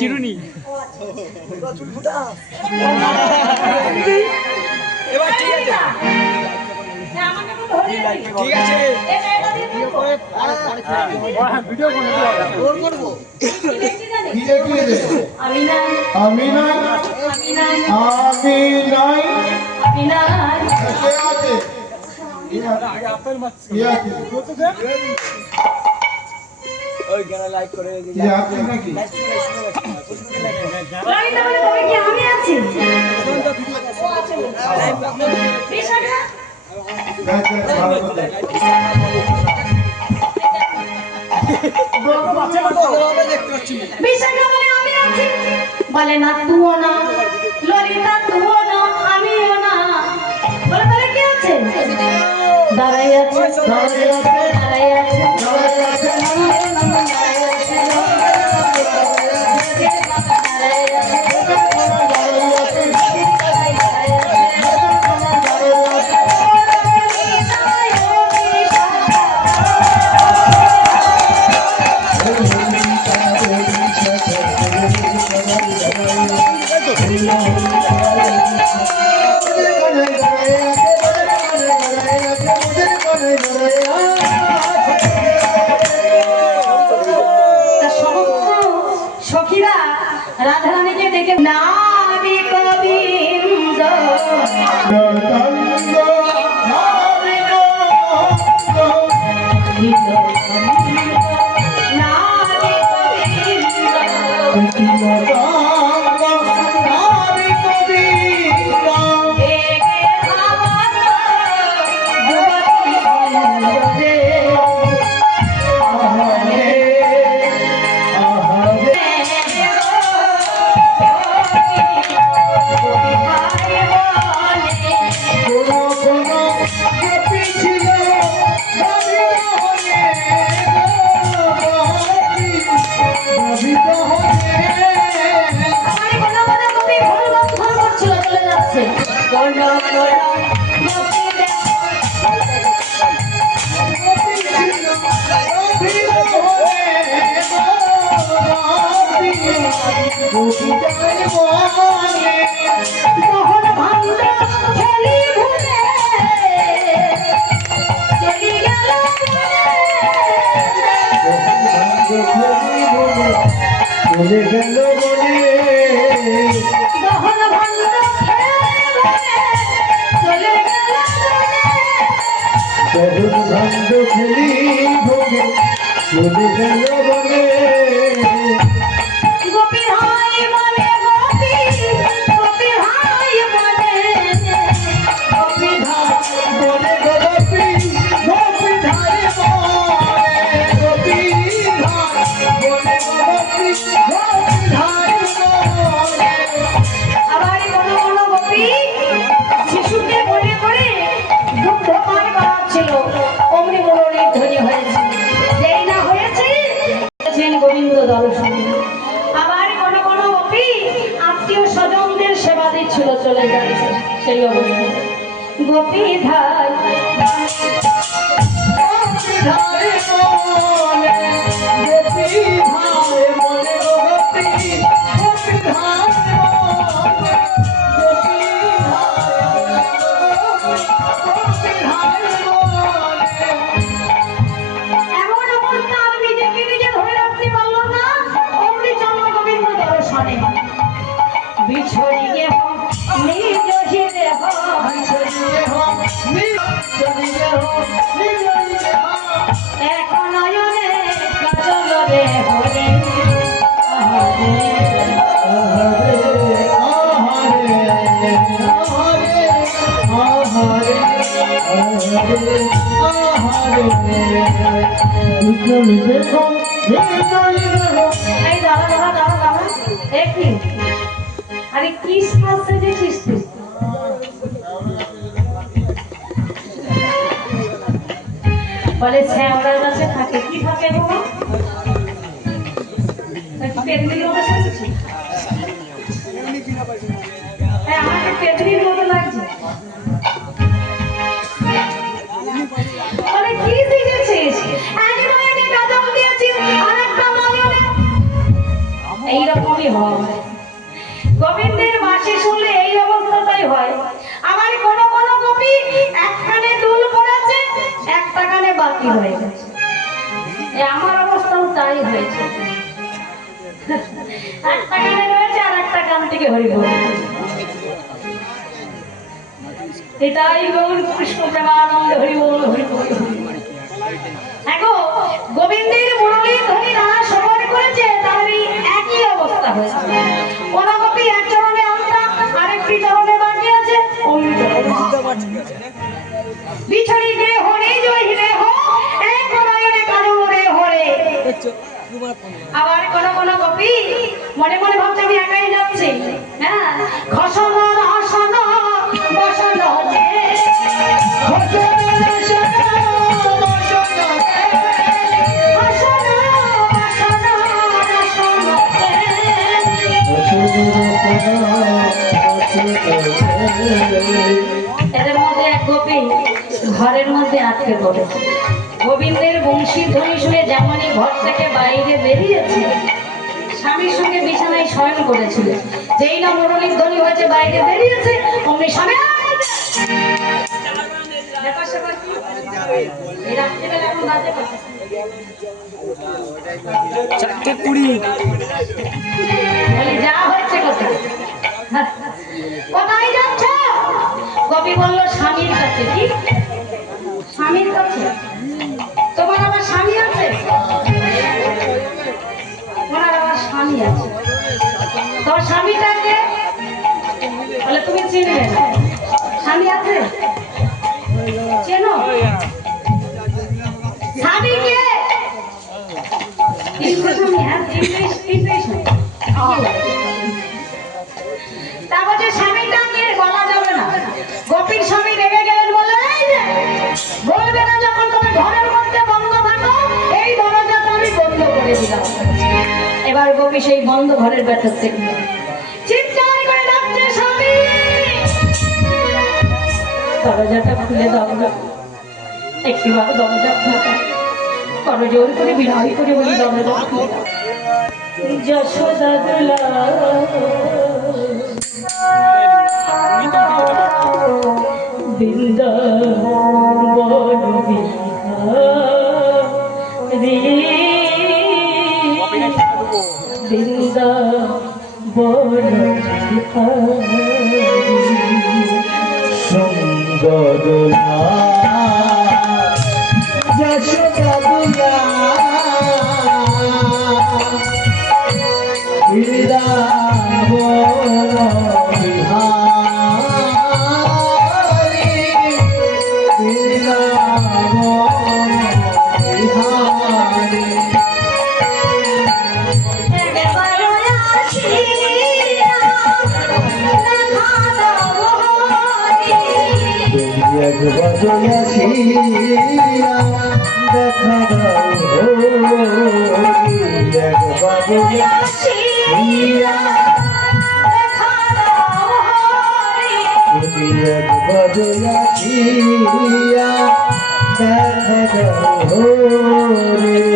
চিরুনি এবার ঠিক আছে ঠিক আছে ভিডিও করবো আমি নাই আমি নাই ওই গানা লাইক করে কি আছে নাকি লাইন মানে তবে কি আমি আছি বিশাখা বিশাখা বলে আমি আছি বলে না তুও না ললিতা তুও না আমিও না বলে তাহলে কি আছে দাঁড়াই আছে দাঁড়াই আছে রাধারানীকে দেখে নামি গোবিন্দ গোবিন্দ দর্শন আবার কোন কোন গোপী আত্মীয় স্বজনদের সেবা দিচ্ছিল চলে যাচ্ছে সেই অবস্থা গোপী ধাই আরে কৃষ্ণ সেজেছিস তুই? বলে শ্যামলার কাছে থাকে, কি থাকে গো? পেতনির মতো সেজেছিস? আমাকে পেতনির মতো লাগছে। বলে কি শিখেছিস? একজনকে গাজল দিয়েছিস, আরেকটা মাগনে। এইরকমই হয় গোবিন্দের বাঁশি শুনলে, এই অবস্থাটাই হয়। আমার কোনো কোনো গোপী এক কানে দুল পড়েছে, একটা কানে বাকি হয়ে গেছে। আমার অবস্থাও তাই হয়েছে, একটা কানে রয়েছে আর একটা কান থেকে হরি বল। এটাই গৌর কৃষ্ণ প্রেমানন্দ, হরি বল হরি বল। দেখো গোবিন্দের মুরলীর ধ্বনি নানা শ্রবণ করেছে, তাদের এই একই অবস্থা হয়েছে। কোন গোপী এক চরণে আলতা, আরেকটি চরণে বাকি আছে, বিছড়ি গে হরে জহিরে হো, এক নয়নে কালো রে হরে। আবার কোন কোন গোপী মনে মনে ভাবছে আমি একাই যাচ্ছি। হ্যাঁ, খসন আসন বসন রে, এদের মধ্যে এক গোপী ঘরের মধ্যে আটকে পড়েছে। গোবিন্দের বংশী ধ্বনি শুনে যেমনই ঘর থেকে বাইরে বেরিয়েছে, স্বামীর সঙ্গে বিছানায় শয়ন করেছিল। যেই না মুরলীর ধ্বনি হয়েছে বাইরে বেরিয়েছে, অমনি স্বামী চারটে 20 যা হচ্ছে কোথায়, কোথায় যাচ্ছ? কবি বলল স্বামীর কাছে। কি স্বামীর কাছে? তোমার আবার স্বামী আছে? ওনার আবার স্বামী আছে। তোমার স্বামীটাকে বলে তুমি চিনবে না, স্বামী আছে চেনো? স্বামীকে তারপরে স্বামীটাকে বলা যাবে না। গোপীর স্বামী রেগে গেলেন, বলে বলবে না যখন তুমি ঘরের মধ্যে বন্ধ থাকো, এই দরজাটা আমি বন্ধ করে দিলাম। এবার গোপী সেই বন্ধ ঘরের ভেতর থেকে চিৎকার করে ডাকছে, স্বামী দরজাটা খুলে দাও না। একটিবার দরজা খোলা, করজোর করে বিনয় করে বলি দরজা খুলে দাও। যশোদা দুলা বৃন্দাবন বিহারী, বৃন্দাবন সুন্দর যশোদা দুলা বৃন্দাবন বিহারী, বৃন্দাবন বিহারী। একবার আসিয়া দেখা দাও, একবার আসিয়া তুমি একবার আসিয়া দেখা দাও রে।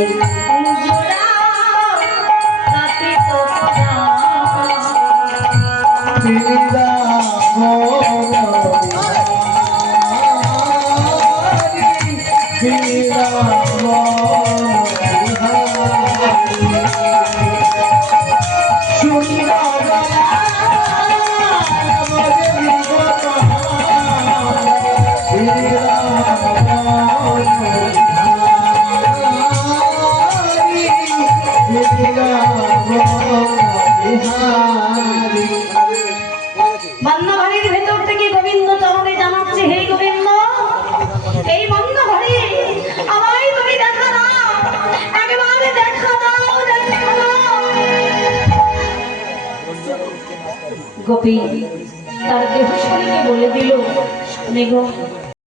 বন্ধঘরের ভেতর থেকে গোবিন্দ চরণে জানাচ্ছে, হে গোবিন্দ, এই বন্ধ ঘরে আমায় তুমি দেখা দাও, একেবারে দেখা দাও, দেখা দাও। গোপী তার দেহ শরীরে বলে দিল, শুনে গো